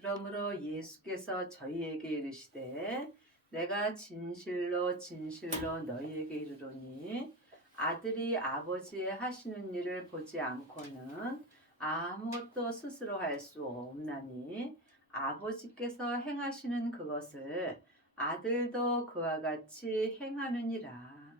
그러므로 예수께서 저희에게 이르시되 내가 진실로 진실로 너희에게 이르노니 아들이 아버지의 하시는 일을 보지 않고는 아무것도 스스로 할 수 없나니 아버지께서 행하시는 그것을 아들도 그와 같이 행하느니라.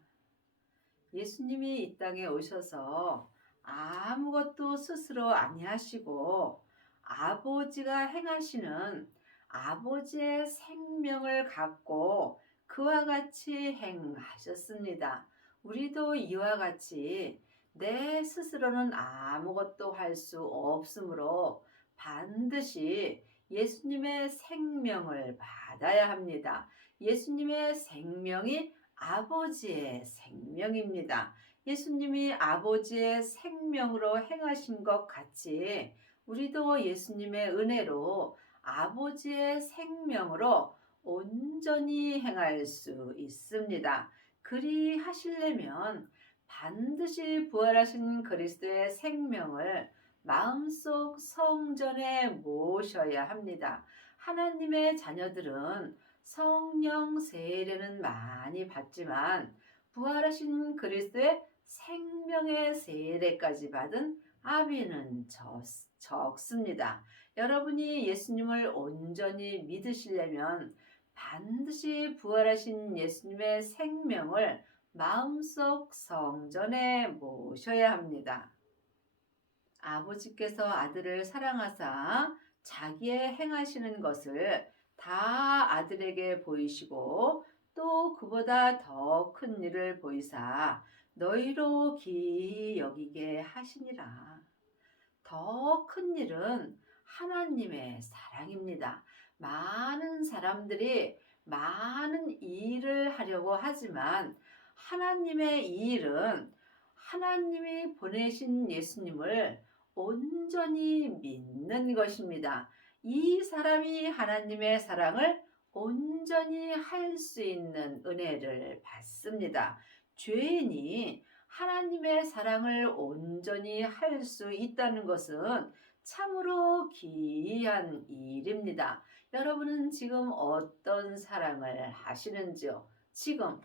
예수님이 이 땅에 오셔서 아무것도 스스로 아니하시고 아버지가 행하시는 아버지의 생명을 갖고 그와 같이 행하셨습니다. 우리도 이와 같이 내 스스로는 아무것도 할 수 없으므로 반드시 예수님의 생명을 받아야 합니다. 예수님의 생명이 아버지의 생명입니다. 예수님이 아버지의 생명으로 행하신 것 같이 우리도 예수님의 은혜로 아버지의 생명으로 온전히 행할 수 있습니다. 그리 하시려면 반드시 부활하신 그리스도의 생명을 마음속 성전에 모셔야 합니다. 하나님의 자녀들은 성령 세례는 많이 받지만 부활하신 그리스도의 생명의 세례까지 받은 아비는 적습니다. 여러분이 예수님을 온전히 믿으시려면 반드시 부활하신 예수님의 생명을 마음속 성전에 모셔야 합니다. 아버지께서 아들을 사랑하사 자기의 행하시는 것을 다 아들에게 보이시고 또 그보다 더 큰 일을 보이사 너희로 기이 여기게 하시니라. 더 큰 일은 하나님의 사랑입니다. 많은 사람들이 많은 일을 하려고 하지만 하나님의 이 일은 하나님이 보내신 예수님을 온전히 믿는 것입니다. 이 사람이 하나님의 사랑을 온전히 할 수 있는 은혜를 받습니다. 죄인이 하나님의 사랑을 온전히 할 수 있다는 것은 참으로 기이한 일입니다. 여러분은 지금 어떤 사랑을 하시는지요? 지금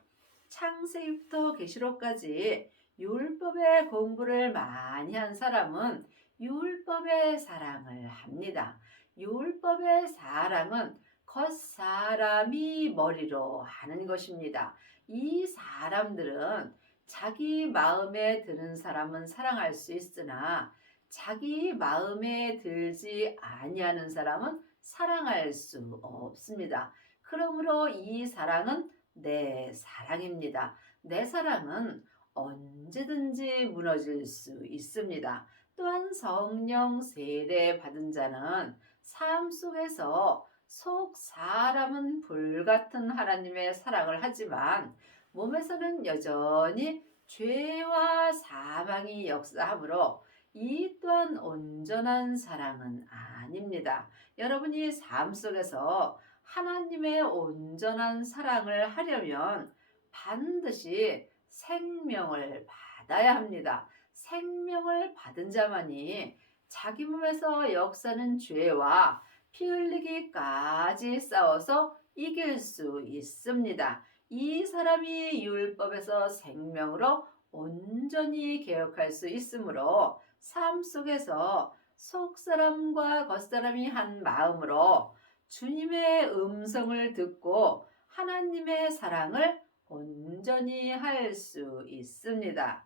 창세기부터 계시록까지 율법의 공부를 많이 한 사람은 율법의 사랑을 합니다. 율법의 사랑은 겉사람이 머리로 하는 것입니다. 이 사람들은 자기 마음에 드는 사람은 사랑할 수 있으나 자기 마음에 들지 아니하는 사람은 사랑할 수 없습니다. 그러므로 이 사랑은 내 사랑입니다. 내 사랑은 언제든지 무너질 수 있습니다. 또한 성령 세례 받은 자는 삶 속에서 속 사람은 불같은 하나님의 사랑을 하지만 몸에서는 여전히 죄와 사망이 역사하므로 이 또한 온전한 사랑은 아닙니다. 여러분이 삶 속에서 하나님의 온전한 사랑을 하려면 반드시 생명을 받아야 합니다. 생명을 받은 자만이 자기 몸에서 역사는 죄와 피 흘리기까지 싸워서 이길 수 있습니다. 이 사람이 율법에서 생명으로 온전히 개혁할 수 있으므로 삶 속에서 속사람과 겉사람이 한 마음으로 주님의 음성을 듣고 하나님의 사랑을 온전히 할 수 있습니다.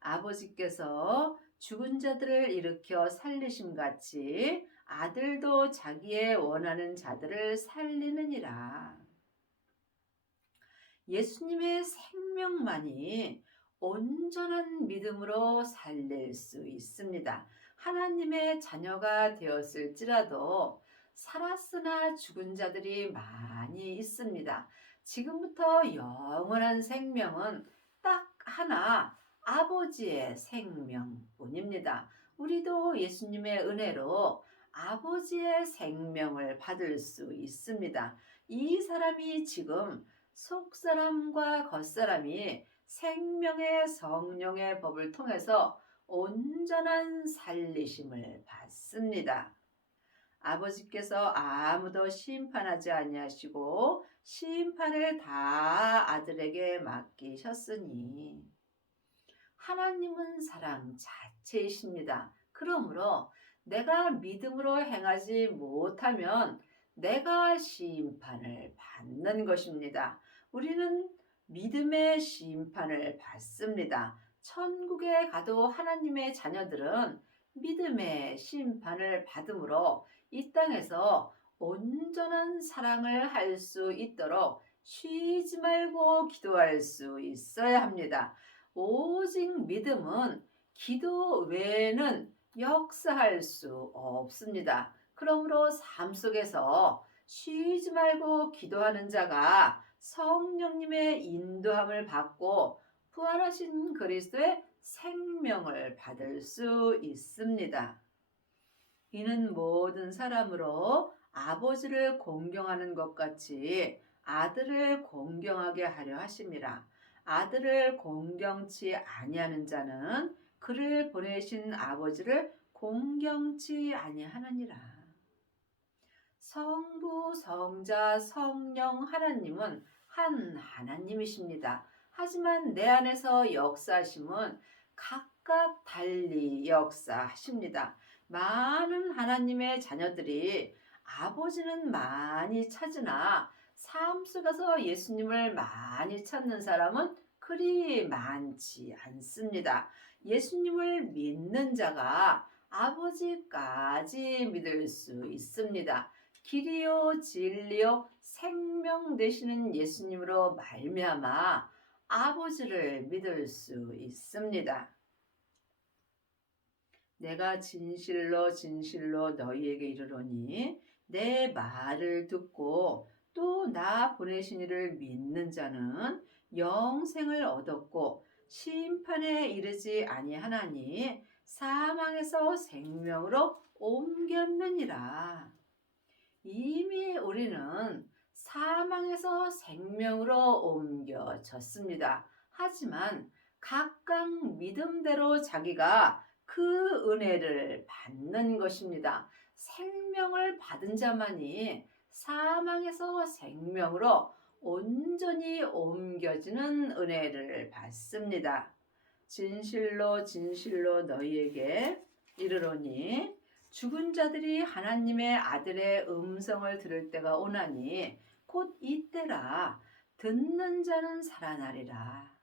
아버지께서 죽은 자들을 일으켜 살리심 같이 아들도 자기의 원하는 자들을 살리느니라. 예수님의 생명만이 온전한 믿음으로 살릴 수 있습니다. 하나님의 자녀가 되었을지라도 살았으나 죽은 자들이 많이 있습니다. 지금부터 영원한 생명은 딱 하나, 아버지의 생명뿐입니다. 우리도 예수님의 은혜로 아버지의 생명을 받을 수 있습니다. 이 사람이 지금 속사람과 겉사람이 생명의 성령의 법을 통해서 온전한 살리심을 받습니다. 아버지께서 아무도 심판하지 아니하시고 심판을 다 아들에게 맡기셨으니 하나님은 사랑 자체이십니다. 그러므로 내가 믿음으로 행하지 못하면 내가 심판을 받는 것입니다. 우리는 믿음의 심판을 받습니다. 천국에 가도 하나님의 자녀들은 믿음의 심판을 받으므로 이 땅에서 온전한 사랑을 할 수 있도록 쉬지 말고 기도할 수 있어야 합니다. 오직 믿음은 기도 외에는 역사할 수 없습니다. 그러므로 삶 속에서 쉬지 말고 기도하는 자가 성령님의 인도함을 받고 부활하신 그리스도의 생명을 받을 수 있습니다. 이는 모든 사람으로 아버지를 공경하는 것 같이 아들을 공경하게 하려 하심이라. 아들을 공경치 아니하는 자는 그를 보내신 아버지를 공경치 아니하느니라. 성부, 성자, 성령 하나님은 한 하나님이십니다. 하지만 내 안에서 역사하심은 각각 달리 역사하십니다. 많은 하나님의 자녀들이 아버지는 많이 찾으나 삶 속에서 예수님을 많이 찾는 사람은 그리 많지 않습니다. 예수님을 믿는 자가 아버지까지 믿을 수 있습니다. 길이요 진리요 생명 되시는 예수님으로 말미암아 아버지를 믿을 수 있습니다. 내가 진실로 진실로 너희에게 이르노니 내 말을 듣고 또 나 보내신 이를 믿는 자는 영생을 얻었고 심판에 이르지 아니하나니 사망에서 생명으로 옮겼느니라. 이미 우리는 사망에서 생명으로 옮겨졌습니다. 하지만 각각 믿음대로 자기가 그 은혜를 받는 것입니다. 생명을 받은 자만이 사망에서 생명으로 온전히 옮겨지는 은혜를 받습니다. 진실로 진실로 너희에게 이르노니 죽은 자들이 하나님의 아들의 음성을 들을 때가 오나니 곧 이때라. 듣는 자는 살아나리라.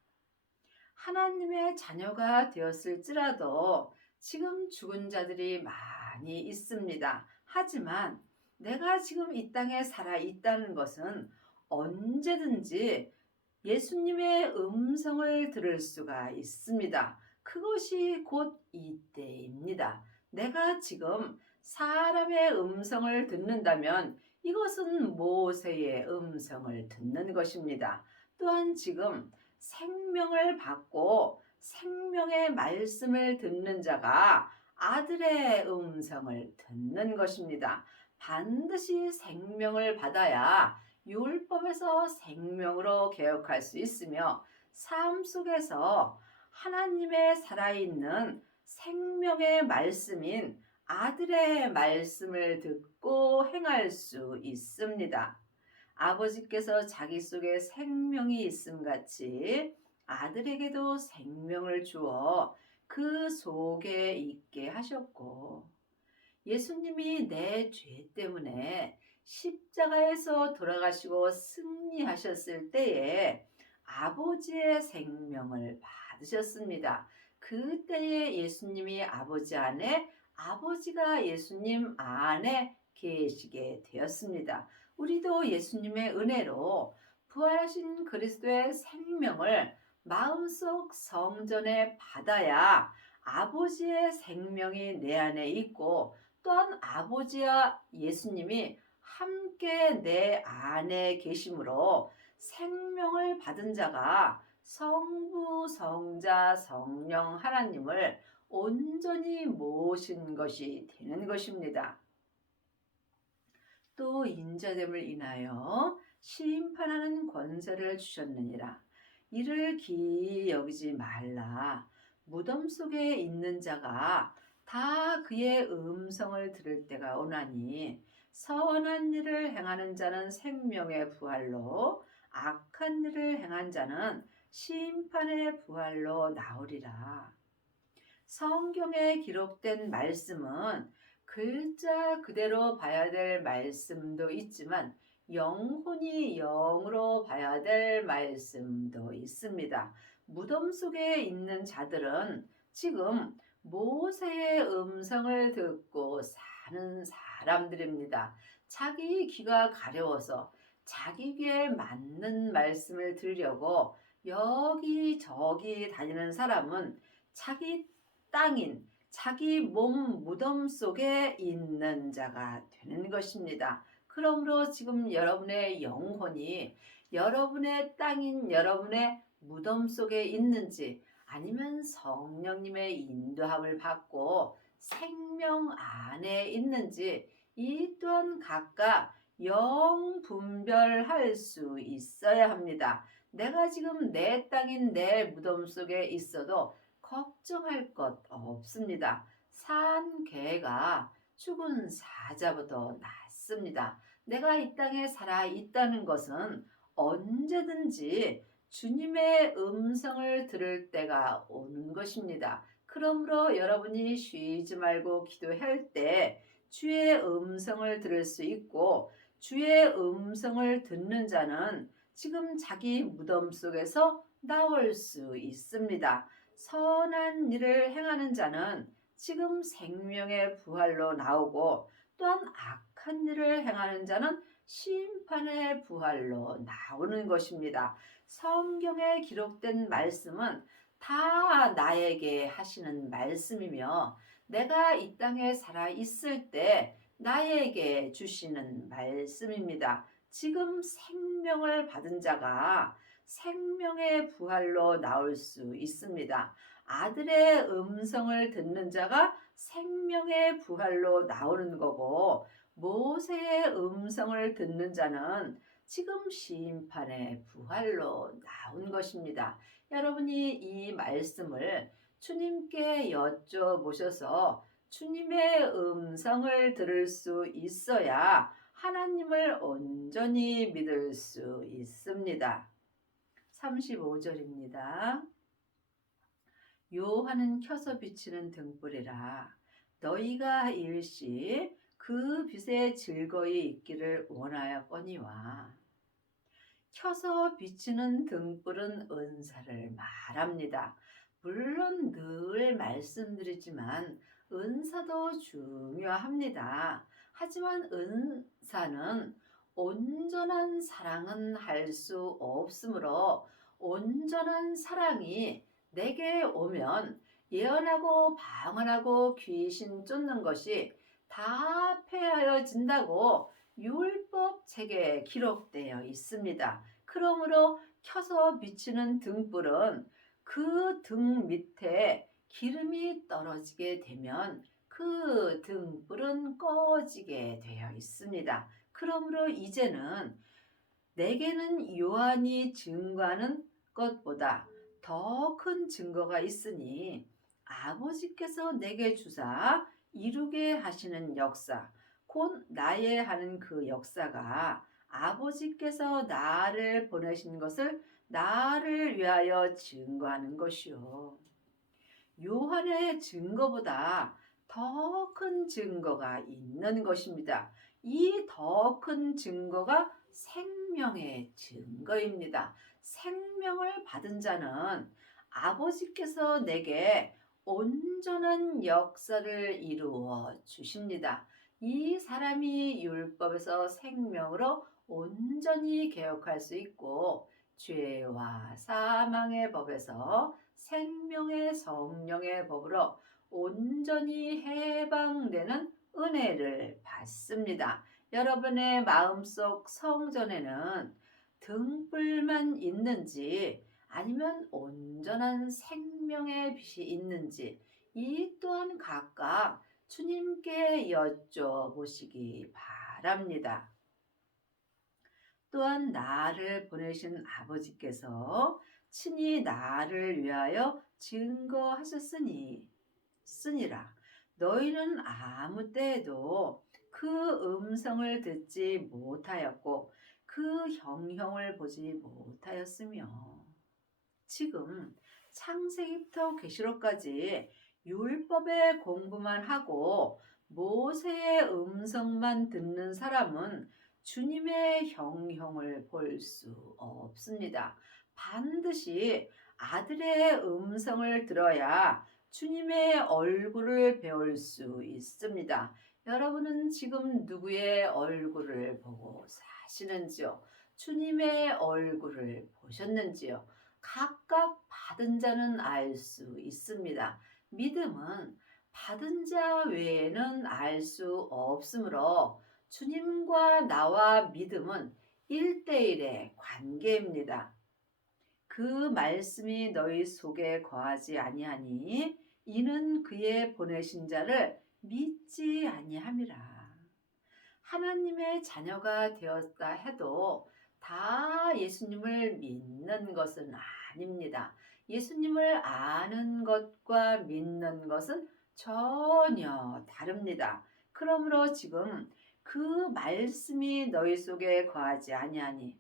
하나님의 자녀가 되었을지라도 지금 죽은 자들이 많이 있습니다. 하지만 내가 지금 이 땅에 살아 있다는 것은 언제든지 예수님의 음성을 들을 수가 있습니다. 그것이 곧 이때입니다. 내가 지금 사람의 음성을 듣는다면 이것은 모세의 음성을 듣는 것입니다. 또한 지금 생명을 받고 생명의 말씀을 듣는 자가 아들의 음성을 듣는 것입니다. 반드시 생명을 받아야 율법에서 생명으로 개혁할 수 있으며 삶 속에서 하나님의 살아있는 생명의 말씀인 아들의 말씀을 듣고 행할 수 있습니다. 아버지께서 자기 속에 생명이 있음 같이 아들에게도 생명을 주어 그 속에 있게 하셨고 예수님이 내 죄 때문에 십자가에서 돌아가시고 승리하셨을 때에 아버지의 생명을 받으셨습니다. 그때에 예수님이 아버지 안에 아버지가 예수님 안에 계시게 되었습니다. 우리도 예수님의 은혜로 부활하신 그리스도의 생명을 마음속 성전에 받아야 아버지의 생명이 내 안에 있고 또한 아버지와 예수님이 함께 내 안에 계심으로 생명을 받은 자가 성부, 성자, 성령 하나님을 온전히 모신 것이 되는 것입니다. 또 인자됨을 인하여 심판하는 권세를 주셨느니라. 이를 기이 여기지 말라. 무덤 속에 있는 자가 다 그의 음성을 들을 때가 오나니 선한 일을 행하는 자는 생명의 부활로 악한 일을 행한 자는 심판의 부활로 나오리라. 성경에 기록된 말씀은 글자 그대로 봐야 될 말씀도 있지만 영혼이 영으로 봐야 될 말씀도 있습니다. 무덤 속에 있는 자들은 지금 모세의 음성을 듣고 사는 사람들입니다. 자기 귀가 가려워서 자기 귀에 맞는 말씀을 들으려고 여기저기 다니는 사람은 자기 땅인 자기 몸 무덤 속에 있는 자가 되는 것입니다. 그러므로 지금 여러분의 영혼이 여러분의 땅인 여러분의 무덤 속에 있는지 아니면 성령님의 인도함을 받고 생명 안에 있는지 이 또한 각각 영 분별할 수 있어야 합니다. 내가 지금 내 땅인 내 무덤 속에 있어도 걱정할 것 없습니다. 산 개가 죽은 사자보다 낫습니다. 내가 이 땅에 살아 있다는 것은 언제든지 주님의 음성을 들을 때가 오는 것입니다. 그러므로 여러분이 쉬지 말고 기도할 때 주의 음성을 들을 수 있고 주의 음성을 듣는 자는 지금 자기 무덤 속에서 나올 수 있습니다. 선한 일을 행하는 자는 지금 생명의 부활로 나오고 또한 악한 일을 행하는 자는 심판의 부활로 나오는 것입니다. 성경에 기록된 말씀은 다 나에게 하시는 말씀이며 내가 이 땅에 살아 있을 때 나에게 주시는 말씀입니다. 지금 생명을 받은 자가 생명의 부활로 나올 수 있습니다. 아들의 음성을 듣는 자가 생명의 부활로 나오는 거고 모세의 음성을 듣는 자는 지금 심판의 부활로 나온 것입니다. 여러분이 이 말씀을 주님께 여쭤보셔서 주님의 음성을 들을 수 있어야 하나님을 온전히 믿을 수 있습니다. 35절입니다. 요한은 켜서 비치는 등불이라 너희가 일시 그 빛에 즐거이 있기를 원하였거니와. 켜서 비치는 등불은 은사를 말합니다. 물론 늘 말씀드리지만 은사도 중요합니다. 하지만 은사는 온전한 사랑은 할 수 없으므로 온전한 사랑이 내게 오면 예언하고 방언하고 귀신 쫓는 것이 다 폐하여진다고 율법 책에 기록되어 있습니다. 그러므로 켜서 비치는 등불은 그 등 밑에 기름이 떨어지게 되면 그 등불은 꺼지게 되어 있습니다. 그러므로 이제는 내게는 요한이 증거하는 것보다 더 큰 증거가 있으니 아버지께서 내게 주사 이루게 하시는 역사 곧 나의 하는 그 역사가 아버지께서 나를 보내신 것을 나를 위하여 증거하는 것이요. 요한의 증거보다 더 큰 증거가 있는 것입니다. 이 더 큰 증거가 생명의 증거입니다. 생명을 받은 자는 아버지께서 내게 온전한 역사를 이루어 주십니다. 이 사람이 율법에서 생명으로 온전히 개혁할 수 있고 죄와 사망의 법에서 생명의 성령의 법으로 온전히 해방되는 은혜를 받습니다. 여러분의 마음속 성전에는 등불만 있는지 아니면 온전한 생명의 빛이 있는지 이 또한 각각 주님께 여쭤보시기 바랍니다. 또한 나를 보내신 아버지께서 친히 나를 위하여 증거하셨으니라. 너희는 아무 때에도 그 음성을 듣지 못하였고 그 형형을 보지 못하였으며 지금 창세기부터 계시록까지 율법의 공부만 하고 모세의 음성만 듣는 사람은 주님의 형형을 볼 수 없습니다. 반드시 아들의 음성을 들어야 주님의 얼굴을 배울 수 있습니다. 여러분은 지금 누구의 얼굴을 보고 사시는지요? 주님의 얼굴을 보셨는지요? 각각 받은 자는 알 수 있습니다. 믿음은 받은 자 외에는 알 수 없으므로 주님과 나와 믿음은 1대1의 관계입니다. 그 말씀이 너희 속에 거하지 아니하니 이는 그의 보내신 자를 믿지 아니함이라. 하나님의 자녀가 되었다 해도 다 예수님을 믿는 것은 아닙니다. 예수님을 아는 것과 믿는 것은 전혀 다릅니다. 그러므로 지금 그 말씀이 너희 속에 거하지 아니하니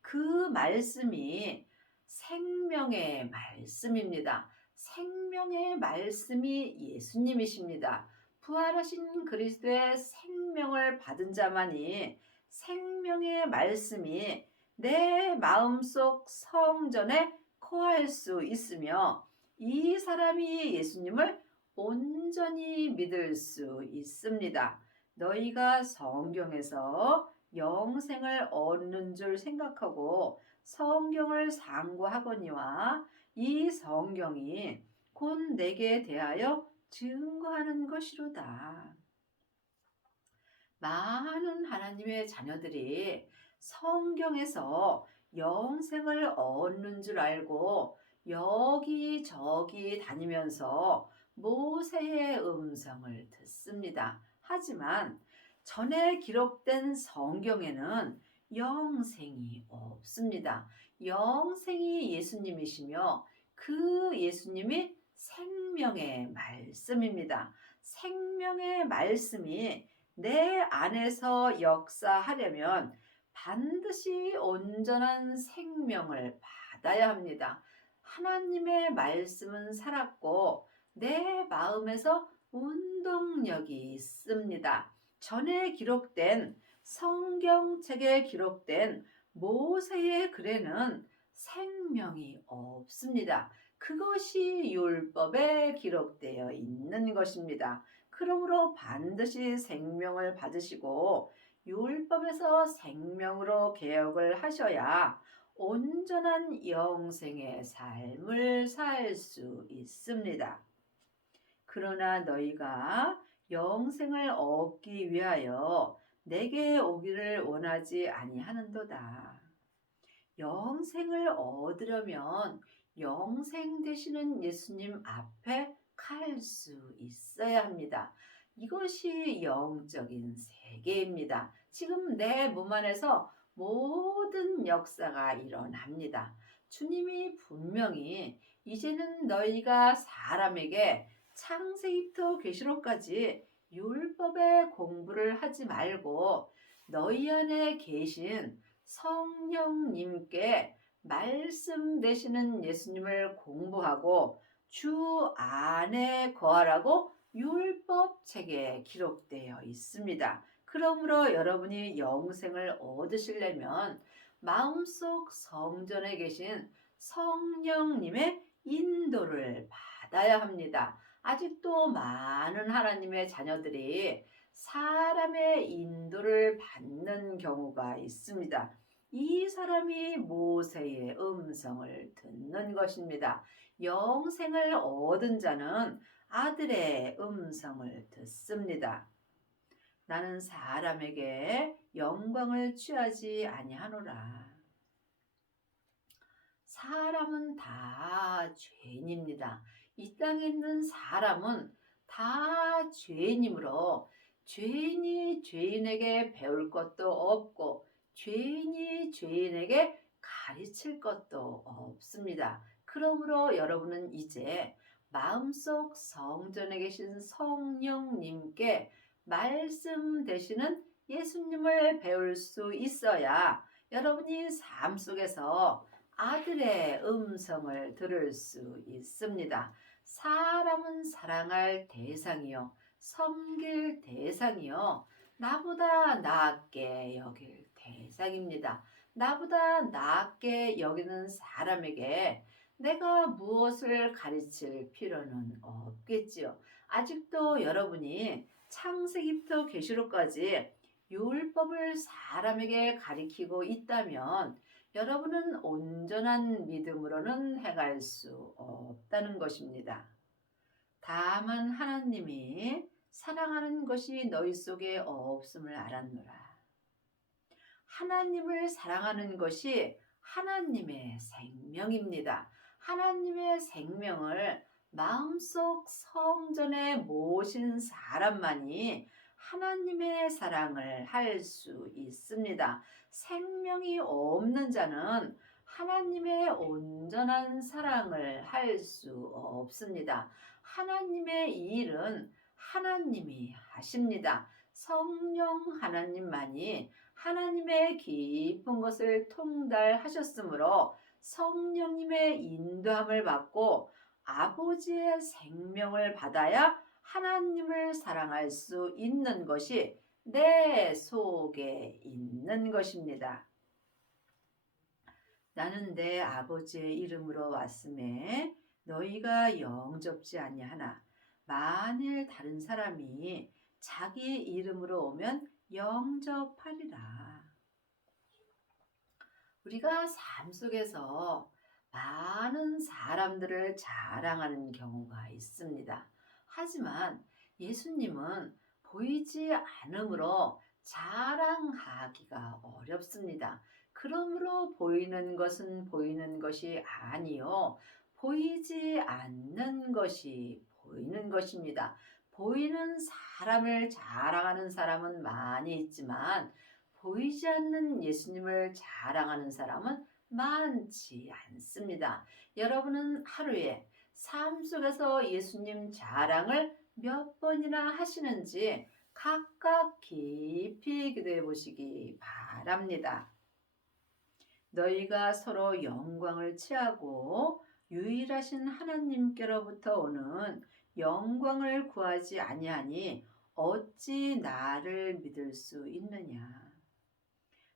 그 말씀이 생명의 말씀입니다. 생명의 말씀이 예수님이십니다. 부활하신 그리스도의 생명을 받은 자만이 생명의 말씀이 내 마음속 성전에 거할 수 있으며 이 사람이 예수님을 온전히 믿을 수 있습니다. 너희가 성경에서 영생을 얻는 줄 생각하고 성경을 상고하거니와 이 성경이 곧 내게 대하여 증거하는 것이로다. 많은 하나님의 자녀들이 성경에서 영생을 얻는 줄 알고 여기저기 다니면서 모세의 음성을 듣습니다. 하지만 전에 기록된 성경에는 영생이 없습니다. 영생이 예수님이시며 그 예수님이 생명의 말씀입니다. 생명의 말씀이 내 안에서 역사하려면 반드시 온전한 생명을 받아야 합니다. 하나님의 말씀은 살았고 내 마음에서 운동력이 있습니다. 전에 기록된 성경책에 기록된 모세의 글에는 생명이 없습니다. 그것이 율법에 기록되어 있는 것입니다. 그러므로 반드시 생명을 받으시고 율법에서 생명으로 개혁을 하셔야 온전한 영생의 삶을 살 수 있습니다. 그러나 너희가 영생을 얻기 위하여 내게 오기를 원하지 아니하는도다. 영생을 얻으려면 영생 되시는 예수님 앞에 갈 수 있어야 합니다. 이것이 영적인 세계입니다. 지금 내 몸 안에서 모든 역사가 일어납니다. 주님이 분명히 이제는 너희가 사람에게 창세기부터 계시록까지 율법의 공부를 하지 말고 너희 안에 계신 성령님께 말씀 되시는 예수님을 공부하고 주 안에 거하라고 율법책에 기록되어 있습니다. 그러므로 여러분이 영생을 얻으시려면 마음속 성전에 계신 성령님의 인도를 받아야 합니다. 아직도 많은 하나님의 자녀들이 사람의 인도를 받는 경우가 있습니다. 이 사람이 모세의 음성을 듣는 것입니다. 영생을 얻은 자는 아들의 음성을 듣습니다. 나는 사람에게 영광을 취하지 아니하노라. 사람은 다 죄인입니다. 이 땅에 있는 사람은 다 죄인이므로 죄인이 죄인에게 배울 것도 없고 죄인이 죄인에게 가르칠 것도 없습니다. 그러므로 여러분은 이제 마음속 성전에 계신 성령님께 말씀 되시는 예수님을 배울 수 있어야 여러분이 삶 속에서 아들의 음성을 들을 수 있습니다. 사람은 사랑할 대상이요, 섬길 대상이요, 나보다 낫게 여길 대상입니다. 나보다 낫게 여기는 사람에게 내가 무엇을 가르칠 필요는 없겠지요. 아직도 여러분이 창세기부터 계시록까지 율법을 사람에게 가리키고 있다면 여러분은 온전한 믿음으로는 행할 수 없다는 것입니다. 다만 하나님이 사랑하는 것이 너희 속에 없음을 알았노라. 하나님을 사랑하는 것이 하나님의 생명입니다. 하나님의 생명을 마음속 성전에 모신 사람만이 하나님의 사랑을 할 수 있습니다. 생명이 없는 자는 하나님의 온전한 사랑을 할 수 없습니다. 하나님의 일은 하나님이 하십니다. 성령 하나님만이 하나님의 깊은 것을 통달하셨으므로 성령님의 인도함을 받고 아버지의 생명을 받아야 하나님을 사랑할 수 있는 것이 내 속에 있는 것입니다. 나는 내 아버지의 이름으로 왔음에 너희가 영접지 아니하나 만일 다른 사람이 자기 이름으로 오면 영접하리라. 우리가 삶 속에서 많은 사람들을 자랑하는 경우가 있습니다. 하지만 예수님은 보이지 않으므로 자랑하기가 어렵습니다. 그러므로 보이는 것은 보이는 것이 아니요, 보이지 않는 것이 보이는 것입니다. 보이는 사람을 자랑하는 사람은 많이 있지만 보이지 않는 예수님을 자랑하는 사람은 많지 않습니다. 여러분은 하루에 삶 속에서 예수님 자랑을 몇 번이나 하시는지 각각 깊이 기도해 보시기 바랍니다. 너희가 서로 영광을 취하고 유일하신 하나님께로부터 오는 영광을 구하지 아니하니 어찌 나를 믿을 수 있느냐.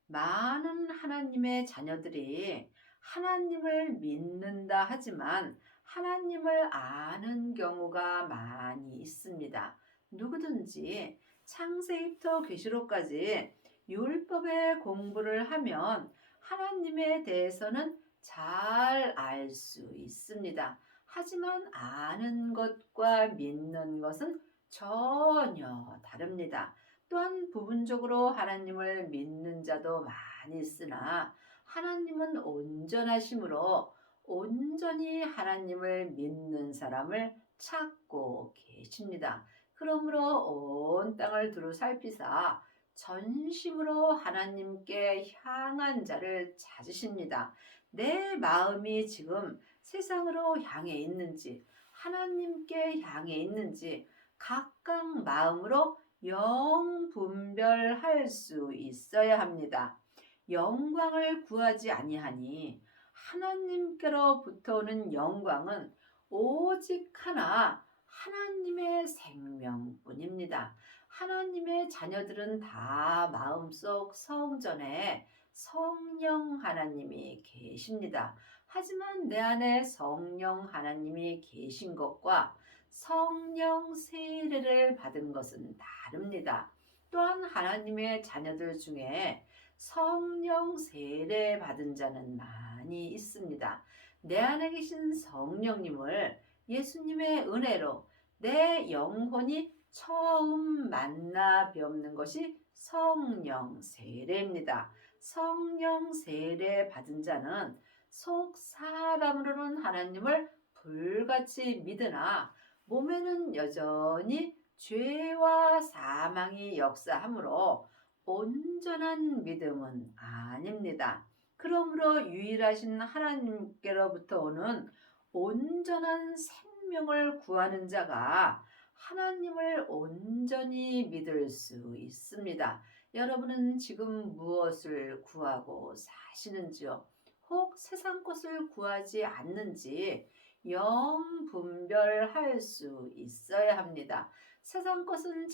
많은 하나님의 자녀들이 하나님을 믿는다 하지만 하나님을 아는 경우가 많이 있습니다. 누구든지 창세기부터 계시록까지 율법의 공부를 하면 하나님에 대해서는 잘 알 수 있습니다. 하지만 아는 것과 믿는 것은 전혀 다릅니다. 또한 부분적으로 하나님을 믿는 자도 많이 있으나 하나님은 온전하심으로 온전히 하나님을 믿는 사람을 찾고 계십니다. 그러므로 온 땅을 두루 살피사 전심으로 하나님께 향한 자를 찾으십니다. 내 마음이 지금 세상으로 향해 있는지 하나님께 향해 있는지 각각 마음으로 영분별할 수 있어야 합니다. 영광을 구하지 아니하니 하나님께로부터 오는 영광은 오직 하나 하나님의 생명뿐입니다. 하나님의 자녀들은 다 마음속 성전에 성령 하나님이 계십니다. 하지만 내 안에 성령 하나님이 계신 것과 성령 세례를 받은 것은 다릅니다. 또한 하나님의 자녀들 중에 성령 세례 받은 자는 많이 있습니다. 내 안에 계신 성령님을 예수님의 은혜로 내 영혼이 처음 만나 뵙는 것이 성령 세례입니다. 성령 세례 받은 자는 속 사람으로는 하나님을 불같이 믿으나 몸에는 여전히 죄와 사망이 역사하므로 온전한 믿음은 아닙니다. 그러므로 유일하신 하나님께로부터 오는 온전한 생명을 구하는 자가 하나님을 온전히 믿을 수 있습니다. 여러분은 지금 무엇을 구하고 사시는지요? 혹 세상 것을 구하지 않는지 분별할 수 있어야 합니다. 세상 것은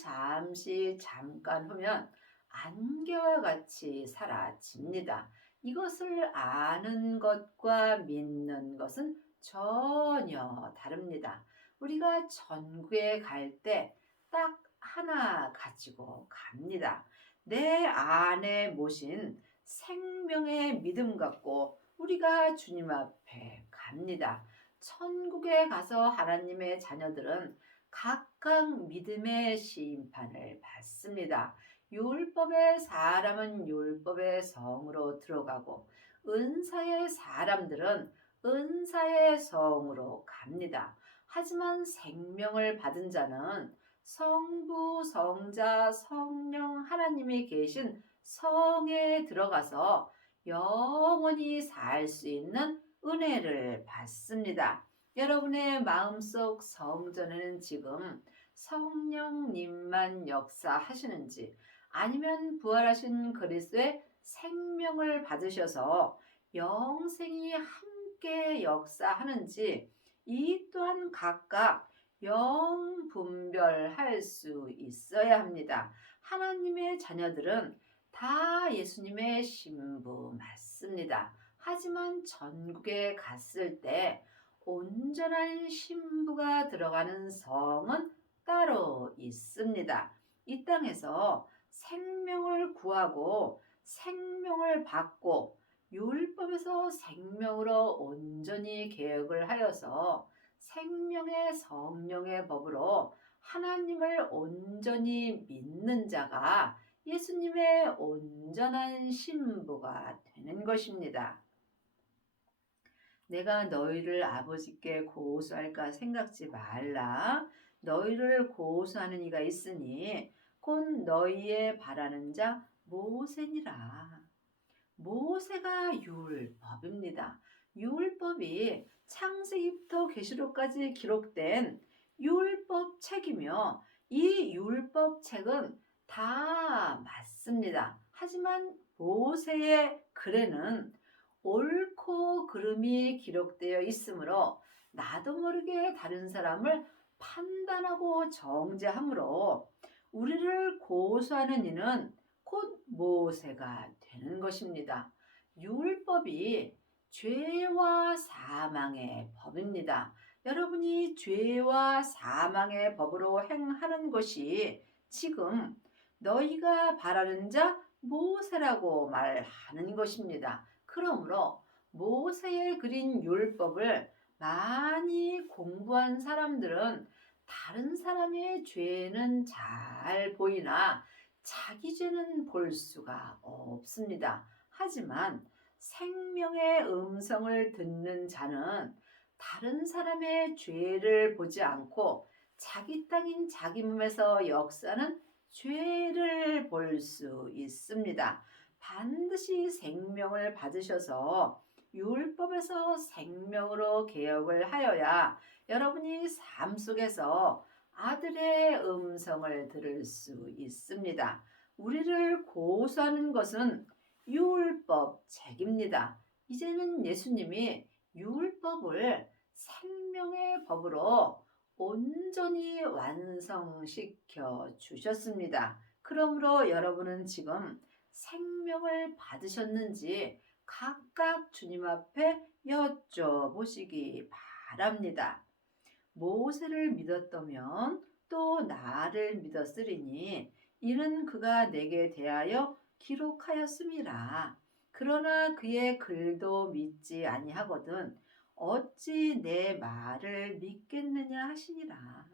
잠깐 후면 안개와 같이 사라집니다. 이것을 아는 것과 믿는 것은 전혀 다릅니다. 우리가 천국에 갈 때 딱 하나 가지고 갑니다. 내 안에 모신 생명의 믿음 갖고 우리가 주님 앞에 갑니다. 천국에 가서 하나님의 자녀들은 각각 믿음의 심판을 받습니다. 율법의 사람은 율법의 성으로 들어가고 은사의 사람들은 은사의 성으로 갑니다. 하지만 생명을 받은 자는 성부, 성자, 성령 하나님이 계신 성에 들어가서 영원히 살 수 있는 은혜를 받습니다. 여러분의 마음속 성전에는 지금 성령님만 역사하시는지 아니면 부활하신 그리스도의 생명을 받으셔서 영생이 함께 역사하는지 이 또한 각각 분별할 수 있어야 합니다. 하나님의 자녀들은 다 예수님의 신부 맞습니다. 하지만 천국에 갔을 때 온전한 신부가 들어가는 성은 따로 있습니다. 이 땅에서 생명을 구하고 생명을 받고 율법에서 생명으로 온전히 개혁을 하여서 생명의 성령의 법으로 하나님을 온전히 믿는 자가 예수님의 온전한 신부가 되는 것입니다. 내가 너희를 아버지께 고소할까 생각지 말라. 너희를 고소하는 이가 있으니 곧 너희의 바라는 자 모세니라. 모세가 율법입니다. 율법이 창세기부터 계시록까지 기록된 율법책이며 이 율법책은 다 맞습니다. 하지만 모세의 글에는 옳고 그름이 기록되어 있으므로 나도 모르게 다른 사람을 판단하고 정죄하므로 우리를 고소하는 이는 곧 모세가 되는 것입니다. 율법이 죄와 사망의 법입니다. 여러분이 죄와 사망의 법으로 행하는 것이 지금 너희가 바라는 자 모세라고 말하는 것입니다. 그러므로 모세의 그린 율법을 많이 공부한 사람들은 다른 사람의 죄는 잘 보이나 자기 죄는 볼 수가 없습니다. 하지만 생명의 음성을 듣는 자는 다른 사람의 죄를 보지 않고 자기 땅인 자기 몸에서 역사는 죄를 볼 수 있습니다. 반드시 생명을 받으셔서 율법에서 생명으로 개혁을 하여야 여러분이 삶 속에서 아들의 음성을 들을 수 있습니다. 우리를 고소하는 것은 율법책입니다. 이제는 예수님이 율법을 생명의 법으로 온전히 완성시켜 주셨습니다. 그러므로 여러분은 지금 생명을 받으셨는지 각각 주님 앞에 여쭤보시기 바랍니다. 모세를 믿었다면 또 나를 믿었으리니 이는 그가 내게 대하여 기록하였음이라. 그러나 그의 글도 믿지 아니하거든 어찌 내 말을 믿겠느냐 하시니라.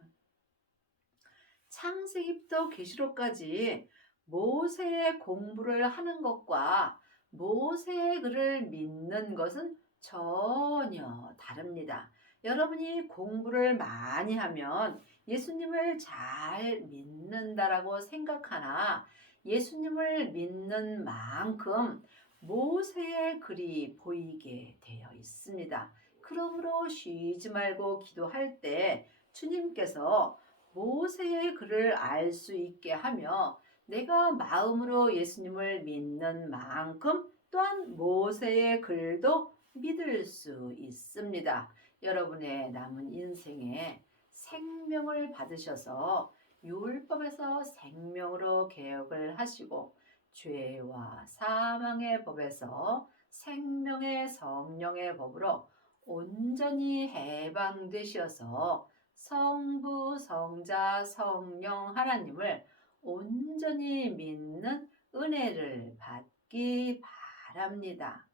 창세기부터 계시록까지 모세의 공부를 하는 것과 모세의 글을 믿는 것은 전혀 다릅니다. 여러분이 공부를 많이 하면 예수님을 잘 믿는다라고 생각하나 예수님을 믿는 만큼 모세의 글이 보이게 되어 있습니다. 그러므로 쉬지 말고 기도할 때 주님께서 모세의 글을 알 수 있게 하며 내가 마음으로 예수님을 믿는 만큼 또한 모세의 글도 믿을 수 있습니다. 여러분의 남은 인생에 생명을 받으셔서 율법에서 생명으로 개혁을 하시고 죄와 사망의 법에서 생명의 성령의 법으로 온전히 해방되셔서 성부, 성자, 성령 하나님을 온전히 믿는 은혜를 받기 바랍니다.